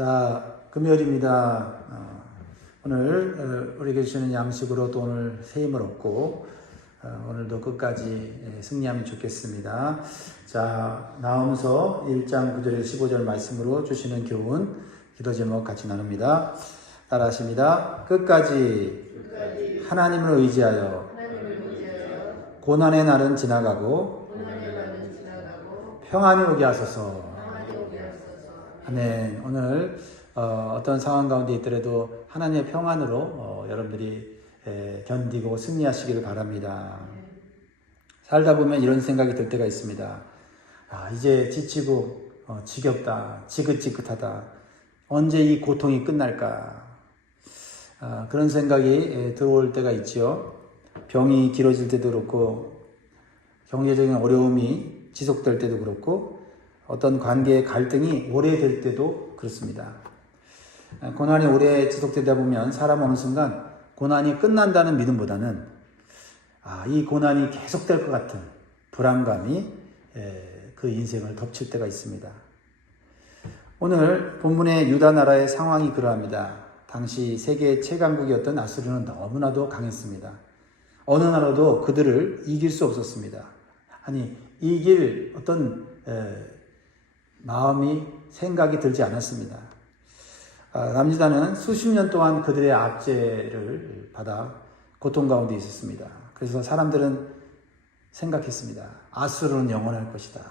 자, 금요일입니다. 오늘 우리에게 주시는 양식으로 또 오늘 새 힘을 얻고 오늘도 끝까지 승리하면 좋겠습니다. 자, 나홈서 1장 9절에서 15절 말씀으로 주시는 교훈, 기도 제목 같이 나눕니다. 따라하십니다. 끝까지 하나님을 의지하여 고난의 날은 지나가고 평안이 오게 하소서. 아멘. 오늘 어떤 상황 가운데 있더라도 하나님의 평안으로 여러분들이 견디고 승리하시기를 바랍니다. 살다 보면 이런 생각이 들 때가 있습니다. 이제 지치고 지겹다, 지긋지긋하다. 언제 이 고통이 끝날까? 그런 생각이 들어올 때가 있죠. 병이 길어질 때도 그렇고 경제적인 어려움이 지속될 때도 그렇고 어떤 관계의 갈등이 오래될 때도 그렇습니다. 고난이 오래 지속되다 보면 사람 어느 순간 고난이 끝난다는 믿음보다는 이 고난이 계속될 것 같은 불안감이 그 인생을 덮칠 때가 있습니다. 오늘 본문의 유다 나라의 상황이 그러합니다. 당시 세계 최강국이었던 아수르는 너무나도 강했습니다. 어느 나라도 그들을 이길 수 없었습니다. 아니, 이길 어떤 마음이 생각이 들지 않았습니다. 남유다는 수십 년 동안 그들의 압제를 받아 고통 가운데 있었습니다. 그래서 사람들은 생각했습니다. 아수르는 영원할 것이다.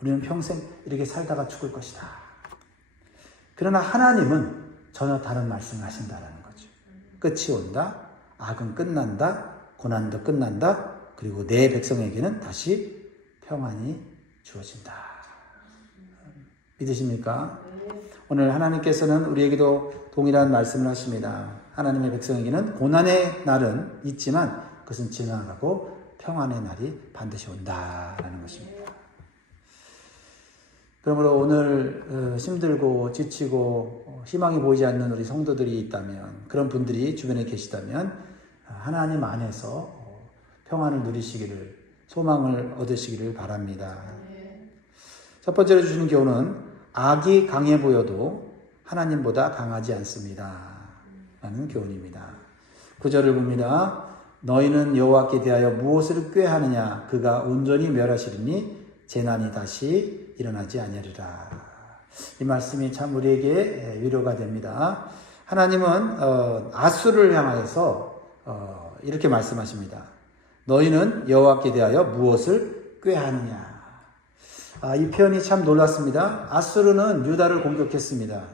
우리는 평생 이렇게 살다가 죽을 것이다. 그러나 하나님은 전혀 다른 말씀을 하신다는 거죠. 끝이 온다. 악은 끝난다. 고난도 끝난다. 그리고 내 백성에게는 다시 평안이 주어진다. 믿으십니까? 오늘 하나님께서는 우리에게도 동일한 말씀을 하십니다. 하나님의 백성에게는 고난의 날은 있지만 그것은 지나가고 평안의 날이 반드시 온다라는 것입니다. 그러므로 오늘 힘들고 지치고 희망이 보이지 않는 우리 성도들이 있다면, 그런 분들이 주변에 계시다면 하나님 안에서 평안을 누리시기를, 소망을 얻으시기를 바랍니다. 첫 번째로 주시는 교훈은 악이 강해 보여도 하나님보다 강하지 않습니다 라는 교훈입니다. 9절을 봅니다. 너희는 여호와께 대하여 무엇을 꾀하느냐? 그가 온전히 멸하시리니 재난이 다시 일어나지 아니하리라. 이 말씀이 참 우리에게 위로가 됩니다. 하나님은 아수르를 향하여서 이렇게 말씀하십니다. 너희는 여호와께 대하여 무엇을 꾀하느냐? 이 표현이 참 놀랐습니다. 아수르는 유다를 공격했습니다.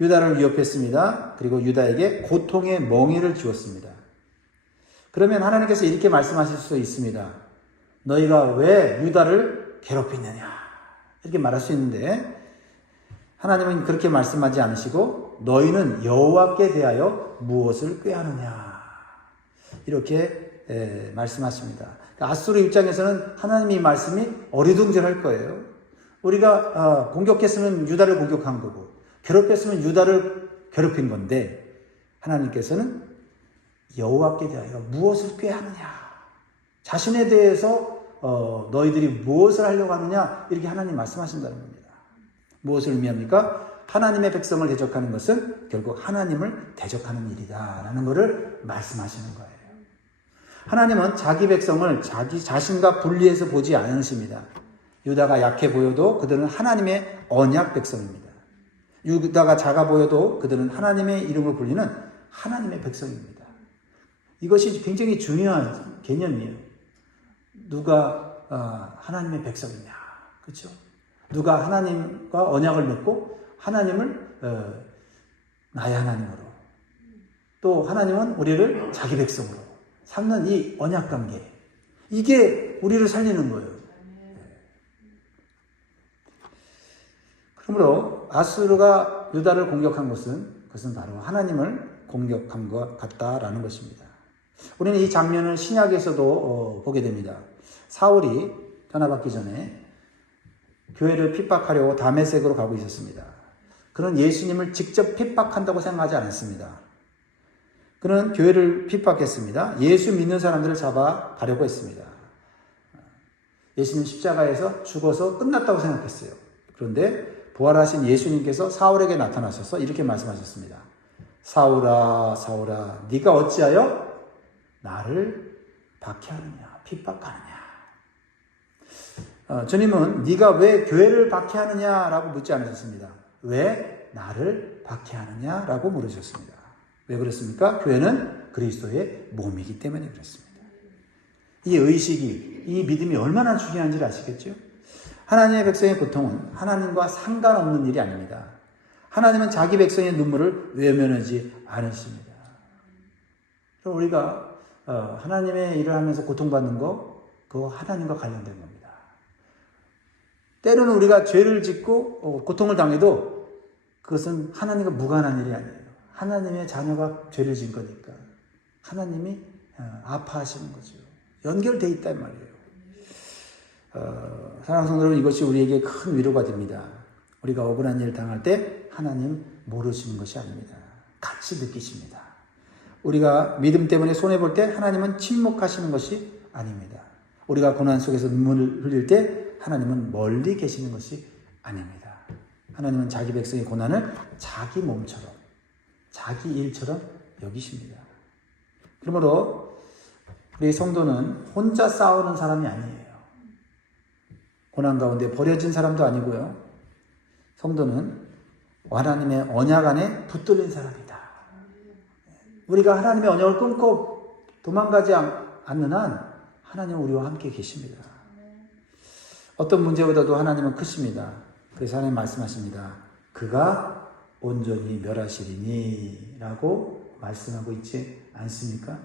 유다를 위협했습니다. 그리고 유다에게 고통의 멍에를 주었습니다. 그러면 하나님께서 이렇게 말씀하실 수 있습니다. 너희가 왜 유다를 괴롭히느냐? 이렇게 말할 수 있는데 하나님은 그렇게 말씀하지 않으시고 너희는 여호와께 대하여 무엇을 꾀하느냐? 이렇게 말씀하십니다. 아수르 입장에서는 하나님의 말씀이 어리둥절할 거예요. 우리가 공격했으면 유다를 공격한 거고 괴롭혔으면 유다를 괴롭힌 건데 하나님께서는 여호와께 대하여 무엇을 꾀하느냐? 자신에 대해서 너희들이 무엇을 하려고 하느냐? 이렇게 하나님 말씀하신다는 겁니다. 무엇을 의미합니까? 하나님의 백성을 대적하는 것은 결국 하나님을 대적하는 일이다 라는 것을 말씀하시는 거예요. 하나님은 자기 백성을 자기 자신과 분리해서 보지 않으십니다. 유다가 약해 보여도 그들은 하나님의 언약 백성입니다. 유다가 작아 보여도 그들은 하나님의 이름을 불리는 하나님의 백성입니다. 이것이 굉장히 중요한 개념이에요. 누가 하나님의 백성이냐, 그렇죠? 누가 하나님과 언약을 맺고 하나님을 나의 하나님으로, 또 하나님은 우리를 자기 백성으로 삼는 이 언약 관계, 이게 우리를 살리는 거예요. 그러므로 아수르가 유다를 공격한 그것은 바로 하나님을 공격한 것 같다라는 것입니다. 우리는 이 장면을 신약에서도 보게 됩니다. 사울이 변화받기 전에 교회를 핍박하려고 다메섹으로 가고 있었습니다. 그는 예수님을 직접 핍박한다고 생각하지 않았습니다. 그는 교회를 핍박했습니다. 예수 믿는 사람들을 잡아가려고 했습니다. 예수님 십자가에서 죽어서 끝났다고 생각했어요. 그런데 부활하신 예수님께서 사울에게 나타나셔서 이렇게 말씀하셨습니다. 사울아 사울아 네가 어찌하여 나를 박해하느냐 핍박하느냐. 주님은 네가 왜 교회를 박해하느냐라고 묻지 않으셨습니다. 왜 나를 박해하느냐라고 물으셨습니다. 왜 그렇습니까? 교회는 그리스도의 몸이기 때문에 그렇습니다. 이 의식이, 이 믿음이 얼마나 중요한지를 아시겠죠? 하나님의 백성의 고통은 하나님과 상관없는 일이 아닙니다. 하나님은 자기 백성의 눈물을 외면하지 않으십니다. 그럼 우리가 하나님의 일을 하면서 고통받는 거, 그거 하나님과 관련된 겁니다. 때로는 우리가 죄를 짓고 고통을 당해도 그것은 하나님과 무관한 일이 아니에요. 하나님의 자녀가 죄를 지은 거니까 하나님이 아파하시는 거죠. 연결되어 있단 말이에요. 사랑하는 성도 여러분, 이것이 우리에게 큰 위로가 됩니다. 우리가 억울한 일을 당할 때 하나님 모르시는 것이 아닙니다. 같이 느끼십니다. 우리가 믿음 때문에 손해볼 때 하나님은 침묵하시는 것이 아닙니다. 우리가 고난 속에서 눈물을 흘릴 때 하나님은 멀리 계시는 것이 아닙니다. 하나님은 자기 백성의 고난을 자기 몸처럼, 자기 일처럼 여기십니다. 그러므로 우리 성도는 혼자 싸우는 사람이 아니에요. 고난 가운데 버려진 사람도 아니고요. 성도는 하나님의 언약 안에 붙들린 사람이다. 우리가 하나님의 언약을 끊고 도망가지 않는 한 하나님은 우리와 함께 계십니다. 어떤 문제보다도 하나님은 크십니다. 그래서 하나님 말씀하십니다. 그가 온전히 멸하시리니 라고 말씀하고 있지 않습니까?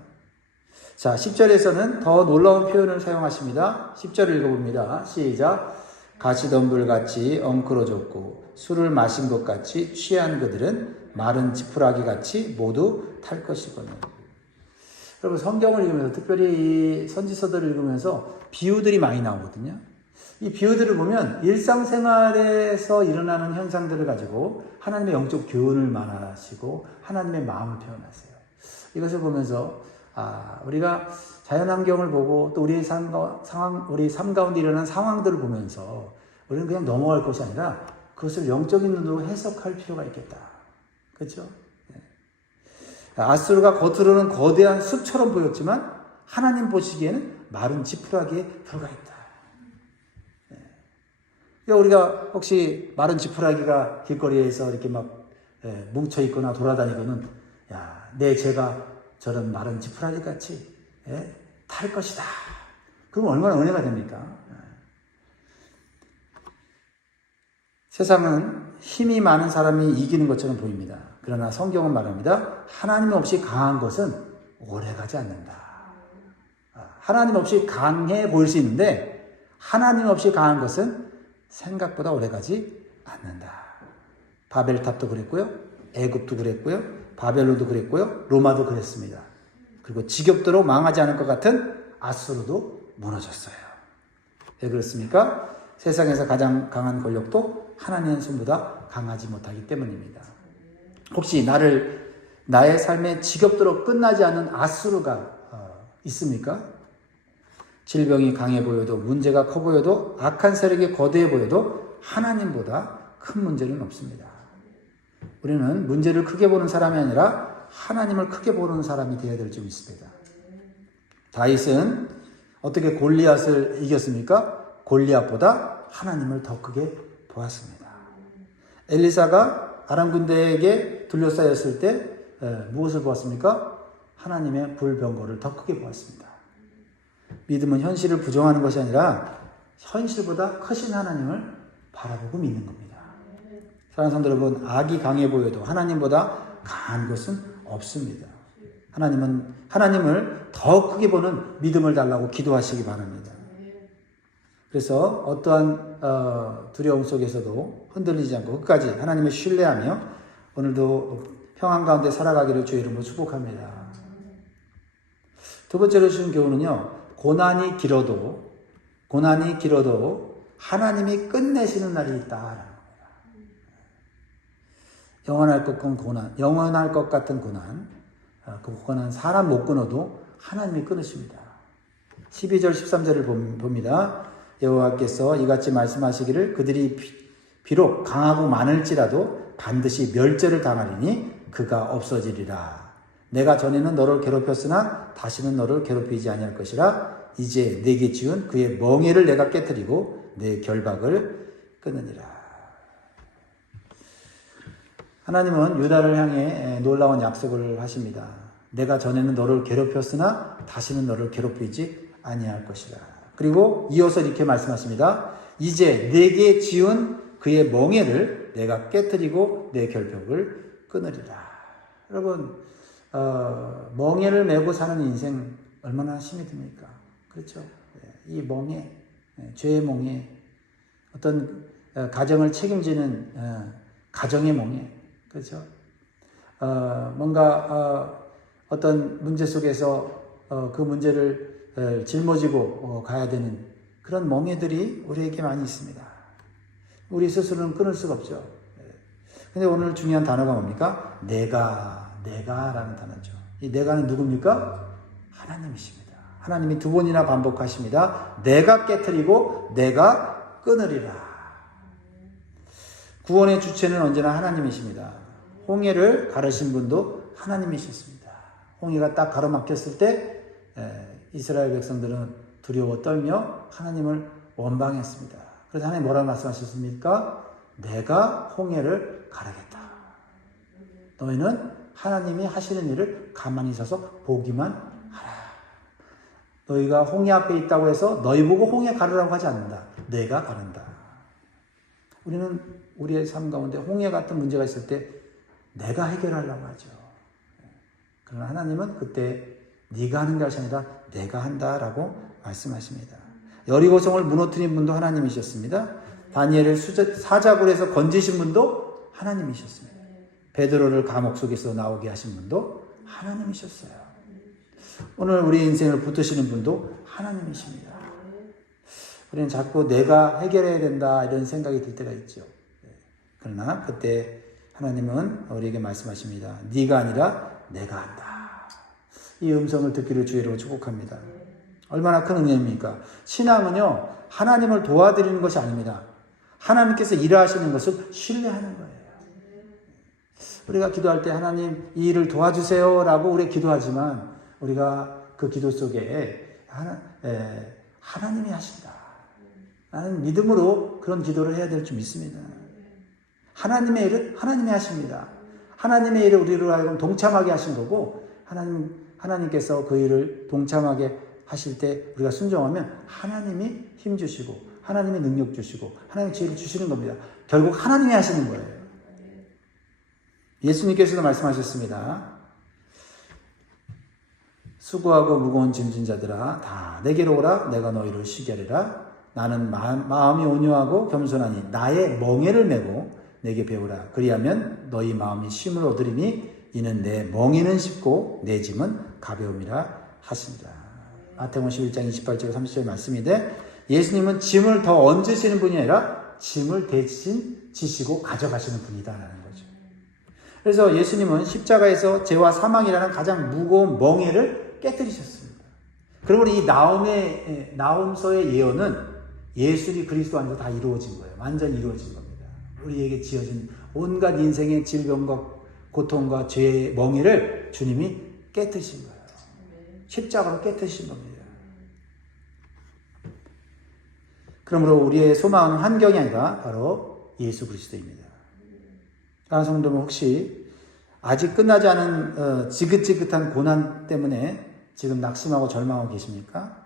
자, 10절에서는 더 놀라운 표현을 사용하십니다. 10절을 읽어봅니다. 시작. 가시덤불같이 엉클어졌고 술을 마신 것 같이 취한 그들은 마른 지푸라기 같이 모두 탈 것이거늘. 여러분, 성경을 읽으면서, 특별히 이 선지서들을 읽으면서 비유들이 많이 나오거든요. 이 비유들을 보면 일상생활에서 일어나는 현상들을 가지고 하나님의 영적 교훈을 말하시고 하나님의 마음을 표현하세요. 이것을 보면서 우리가 자연환경을 보고 또 우리 삶 가운데 일어난 상황들을 보면서 우리는 그냥 넘어갈 것이 아니라 그것을 영적인 눈으로 해석할 필요가 있겠다. 그렇죠? 아수르가 겉으로는 거대한 숲처럼 보였지만 하나님 보시기에는 마른 지푸라기에 불과했다. 그러니까 우리가 혹시 마른 지푸라기가 길거리에서 이렇게 막 뭉쳐 있거나 돌아다니고는 내 죄가 저런 마른 지푸라기 같이 탈 것이다. 그럼 얼마나 은혜가 됩니까? 세상은 힘이 많은 사람이 이기는 것처럼 보입니다. 그러나 성경은 말합니다. 하나님 없이 강한 것은 오래가지 않는다. 하나님 없이 강해 보일 수 있는데 하나님 없이 강한 것은 생각보다 오래가지 않는다. 바벨탑도 그랬고요. 애굽도 그랬고요. 바벨론도 그랬고요. 로마도 그랬습니다. 그리고 지겹도록 망하지 않을 것 같은 아수르도 무너졌어요. 왜 그렇습니까? 세상에서 가장 강한 권력도 하나님의 손보다 강하지 못하기 때문입니다. 혹시 나의 삶에 지겹도록 끝나지 않는 아수르가 있습니까? 질병이 강해 보여도, 문제가 커 보여도, 악한 세력이 거대해 보여도 하나님보다 큰 문제는 없습니다. 우리는 문제를 크게 보는 사람이 아니라 하나님을 크게 보는 사람이 되어야 될 줄 믿습니다. 다윗은 어떻게 골리앗을 이겼습니까? 골리앗보다 하나님을 더 크게 보았습니다. 엘리사가 아람 군대에게 둘러싸였을 때 무엇을 보았습니까? 하나님의 불병거를 더 크게 보았습니다. 믿음은 현실을 부정하는 것이 아니라 현실보다 크신 하나님을 바라보고 믿는 겁니다. 사랑하는 성도 여러분, 악이 강해 보여도 하나님보다 강한 것은 없습니다. 하나님을 더 크게 보는 믿음을 달라고 기도하시기 바랍니다. 그래서 어떠한 두려움 속에서도 흔들리지 않고 끝까지 하나님을 신뢰하며 오늘도 평안 가운데 살아가기를 주의 이름으로 축복합니다. 두 번째로 주신 교훈은요. 고난이 길어도 하나님이 끝내시는 날이 있다라는 겁니다. 영원할 것 같은 고난, 그 고난 사람 못 끊어도 하나님이 끊으십니다. 12절 13절을 봅니다. 여호와께서 이같이 말씀하시기를 그들이 비록 강하고 많을지라도 반드시 멸절을 당하리니 그가 없어지리라. 내가 전에는 너를 괴롭혔으나 다시는 너를 괴롭히지 아니할 것이라. 이제 내게 지은 그의 멍에를 내가 깨뜨리고 내 결박을 끊으리라. 하나님은 유다를 향해 놀라운 약속을 하십니다. 내가 전에는 너를 괴롭혔으나 다시는 너를 괴롭히지 아니할 것이라. 그리고 이어서 이렇게 말씀하십니다. 이제 내게 지은 그의 멍에를 내가 깨뜨리고 내 결박을 끊으리라. 여러분, 멍에를 메고 사는 인생 얼마나 힘이 듭니까? 그렇죠? 이 멍에, 죄의 멍에, 어떤 가정을 책임지는 가정의 멍에, 그렇죠? 뭔가 어떤 문제 속에서 그 문제를 짊어지고 가야 되는 그런 멍에들이 우리에게 많이 있습니다. 우리 스스로는 끊을 수가 없죠. 근데 오늘 중요한 단어가 뭡니까? 내가라는 단어죠. 이 내가는 누굽니까? 하나님이십니다. 하나님이 두 번이나 반복하십니다. 내가 깨트리고 내가 끊으리라. 구원의 주체는 언제나 하나님이십니다. 홍해를 가르신 분도 하나님이셨습니다. 홍해가 딱 가로막혔을 때 이스라엘 백성들은 두려워 떨며 하나님을 원망했습니다. 그래서 하나님 뭐라고 말씀하셨습니까? 내가 홍해를 가르겠다. 너희는 하나님이 하시는 일을 가만히 서서 보기만 하라. 너희가 홍해 앞에 있다고 해서 너희 보고 홍해 가르라고 하지 않는다. 내가 가른다. 우리는 우리의 삶 가운데 홍해 같은 문제가 있을 때 내가 해결하려고 하죠. 그러나 하나님은 그때 네가 하는 것이 아니라 내가 한다라고 말씀하십니다. 여리고성을 무너뜨린 분도 하나님이셨습니다. 다니엘을 사자굴에서 건지신 분도 하나님이셨습니다. 베드로를 감옥 속에서 나오게 하신 분도 하나님이셨어요. 오늘 우리 인생을 붙드시는 분도 하나님이십니다. 우리는 자꾸 내가 해결해야 된다 이런 생각이 들 때가 있죠. 그러나 그때 하나님은 우리에게 말씀하십니다. 네가 아니라 내가 한다. 이 음성을 듣기를 주의로 축복합니다. 얼마나 큰 은혜입니까? 신앙은요, 하나님을 도와드리는 것이 아닙니다. 하나님께서 일하시는 것을 신뢰하는 거예요. 우리가 기도할 때 하나님 이 일을 도와주세요 라고 우리 기도하지만 우리가 그 기도 속에 하나님이 하신다. 나는 믿음으로 그런 기도를 해야 될 줄 믿습니다. 하나님의 일은 하나님이 하십니다. 하나님의 일을 우리로 하여금 동참하게 하신 거고 하나님께서 그 일을 동참하게 하실 때 우리가 순종하면 하나님이 힘 주시고 하나님이 능력 주시고 하나님이 지혜를 주시는 겁니다. 결국 하나님이 하시는 거예요. 예수님께서도 말씀하셨습니다. 수고하고 무거운 짐진 자들아 다 내게로 오라. 내가 너희를 쉬게 하리라. 나는 마음이 온유하고 겸손하니 나의 멍에를 메고 내게 배우라. 그리하면 너희 마음이 쉼을 얻으리니 이는 내 멍에는 쉽고 내 짐은 가벼움이라 하시니라. 마태복음 11장 28절 30절 말씀인데 예수님은 짐을 더 얹으시는 분이 아니라 짐을 대신 지시고 가져가시는 분이다라는 거죠. 그래서 예수님은 십자가에서 죄와 사망이라는 가장 무거운 멍에를 깨뜨리셨습니다. 그러므로 이 나홈서의 예언은 예수님 그리스도 안에서 다 이루어진 거예요. 완전히 이루어진 겁니다. 우리에게 지어진 온갖 인생의 질병과 고통과 죄의 멍에를 주님이 깨뜨리신 거예요. 십자가로 깨뜨리신 겁니다. 그러므로 우리의 소망은 환경이 아니라 바로 예수 그리스도입니다. 다른 성도는 혹시 아직 끝나지 않은 지긋지긋한 고난 때문에 지금 낙심하고 절망하고 계십니까?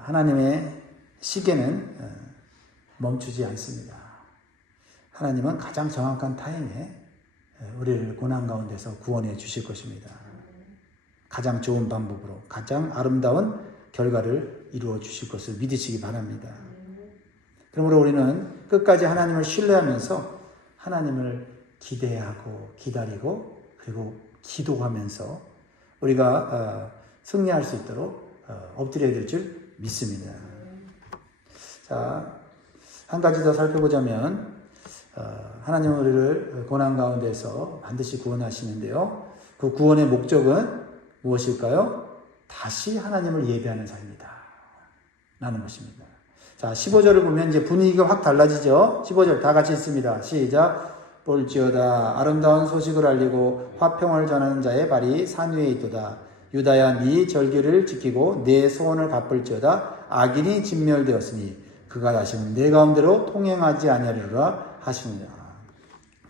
하나님의 시계는 멈추지 않습니다. 하나님은 가장 정확한 타임에 우리를 고난 가운데서 구원해 주실 것입니다. 가장 좋은 방법으로 가장 아름다운 결과를 이루어 주실 것을 믿으시기 바랍니다. 그러므로 우리는 끝까지 하나님을 신뢰하면서 하나님을 기대하고 기다리고 그리고 기도하면서 우리가 승리할 수 있도록 엎드려야 될 줄 믿습니다. 자, 한 가지 더 살펴보자면 하나님은 우리를 고난 가운데서 반드시 구원하시는데요. 그 구원의 목적은 무엇일까요? 다시 하나님을 예배하는 삶이다 라는 것입니다. 자, 15절을 보면 이제 분위기가 확 달라지죠. 15절 다 같이 읽습니다. 시작. 볼지어다 아름다운 소식을 알리고 화평을 전하는 자의 발이 산 위에 있도다. 유다야 네 절기를 지키고 내 소원을 갚을지어다. 악인이 진멸되었으니 그가 다시는 내 가운데로 통행하지 아니하리라 하시느니라.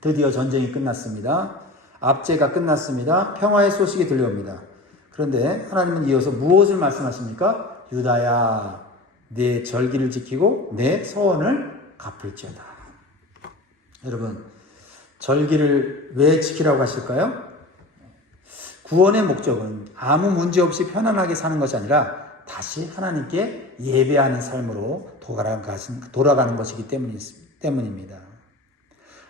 드디어 전쟁이 끝났습니다. 압제가 끝났습니다. 평화의 소식이 들려옵니다. 그런데 하나님은 이어서 무엇을 말씀하십니까? 유다야 내 절기를 지키고 내 소원을 갚을지어다. 여러분, 절기를 왜 지키라고 하실까요? 구원의 목적은 아무 문제 없이 편안하게 사는 것이 아니라 다시 하나님께 예배하는 삶으로 돌아가는 것이기 때문입니다.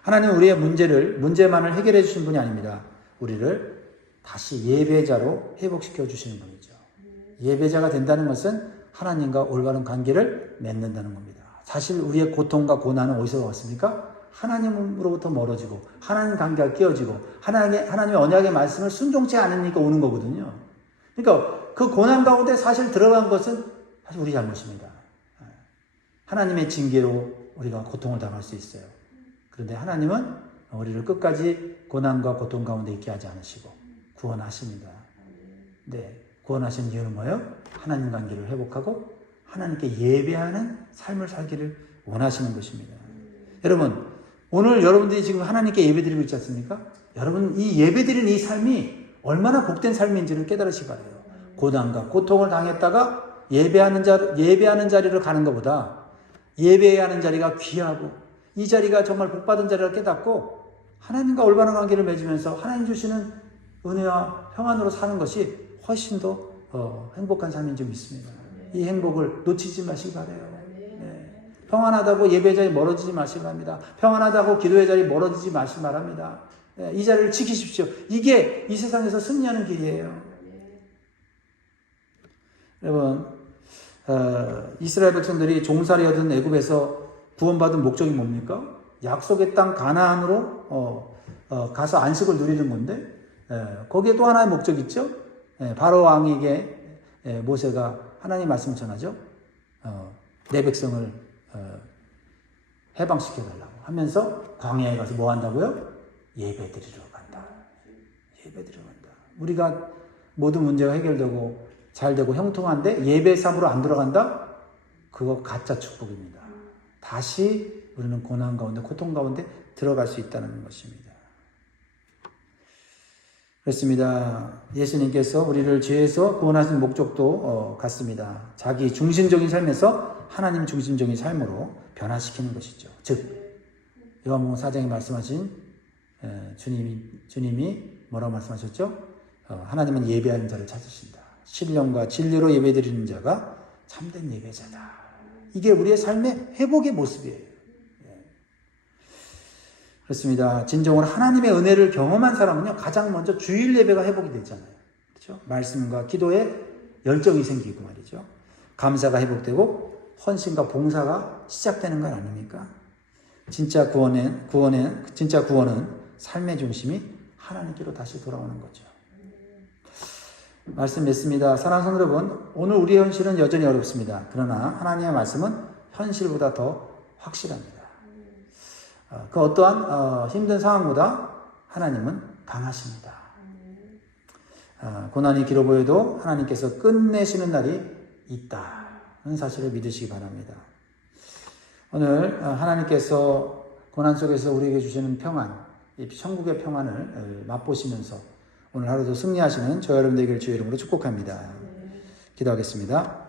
하나님은 우리의 문제만을 해결해 주신 분이 아닙니다. 우리를 다시 예배자로 회복시켜 주시는 분이죠. 예배자가 된다는 것은 하나님과 올바른 관계를 맺는다는 겁니다. 사실 우리의 고통과 고난은 어디서 왔습니까? 하나님으로부터 멀어지고 하나님 관계가 깨어지고 하나님의 언약의 말씀을 순종치 않으니까 오는 거거든요. 그러니까 그 고난 가운데 사실 들어간 것은 사실 우리 잘못입니다. 하나님의 징계로 우리가 고통을 당할 수 있어요. 그런데 하나님은 우리를 끝까지 고난과 고통 가운데 있게 하지 않으시고 구원하십니다. 네, 구원하신 이유는 뭐예요? 하나님 관계를 회복하고 하나님께 예배하는 삶을 살기를 원하시는 것입니다. 여러분, 오늘 여러분들이 지금 하나님께 예배드리고 있지 않습니까? 여러분, 이 예배드리는 이 삶이 얼마나 복된 삶인지를 깨달으시기 바라요. 고난과 고통을 당했다가 예배하는 자리로 가는 것보다 예배해야 하는 자리가 귀하고 이 자리가 정말 복받은 자리라 깨닫고 하나님과 올바른 관계를 맺으면서 하나님 주시는 은혜와 평안으로 사는 것이 훨씬 더 행복한 삶인 줄 믿습니다. 이 행복을 놓치지 마시기 바라요. 네. 평안하다고 예배 자리 멀어지지 마시기 바랍니다. 평안하다고 기도의 자리 멀어지지 마시기 바랍니다. 네. 이 자리를 지키십시오. 이게 이 세상에서 승리하는 길이에요. 여러분, 이스라엘 백성들이 종살이 얻은 애굽에서 구원받은 목적이 뭡니까? 약속의 땅 가나안으로 가서 안식을 누리는 건데 거기에 또 하나의 목적이 있죠. 바로 왕에게 모세가 하나님 말씀을 전하죠. 내 백성을 해방시켜달라고 하면서 광야에 가서 뭐 한다고요? 예배드리러 간다. 예배드리러 간다. 우리가 모든 문제가 해결되고 잘되고 형통한데 예배 삶으로 안 들어간다? 그거 가짜 축복입니다. 다시 우리는 고난 가운데 고통 가운데 들어갈 수 있다는 것입니다. 그렇습니다. 예수님께서 우리를 죄에서 구원하신 목적도 같습니다. 자기 중심적인 삶에서 하나님 중심적인 삶으로 변화시키는 것이죠. 즉 요한복음 4장에 말씀하신 주님이 뭐라고 말씀하셨죠? 하나님은 예배하는 자를 찾으신다. 신령과 진리로 예배드리는 자가 참된 예배자다. 이게 우리의 삶의 회복의 모습이에요. 그렇습니다. 진정으로 하나님의 은혜를 경험한 사람은요, 가장 먼저 주일 예배가 회복이 되잖아요. 그렇죠? 말씀과 기도에 열정이 생기고 말이죠. 감사가 회복되고 헌신과 봉사가 시작되는 건 아닙니까? 진짜 구원은 삶의 중심이 하나님께로 다시 돌아오는 거죠. 말씀 맺습니다. 사랑하는 성도 여러분, 오늘 우리의 현실은 여전히 어렵습니다. 그러나 하나님의 말씀은 현실보다 더 확실합니다. 그 어떠한 힘든 상황보다 하나님은 강하십니다. 고난이 길어 보여도 하나님께서 끝내시는 날이 있다는 사실을 믿으시기 바랍니다. 오늘 하나님께서 고난 속에서 우리에게 주시는 평안, 이 천국의 평안을 맛보시면서 오늘 하루도 승리하시는 저 여러분 되기를 주의 이름으로 축복합니다. 기도하겠습니다.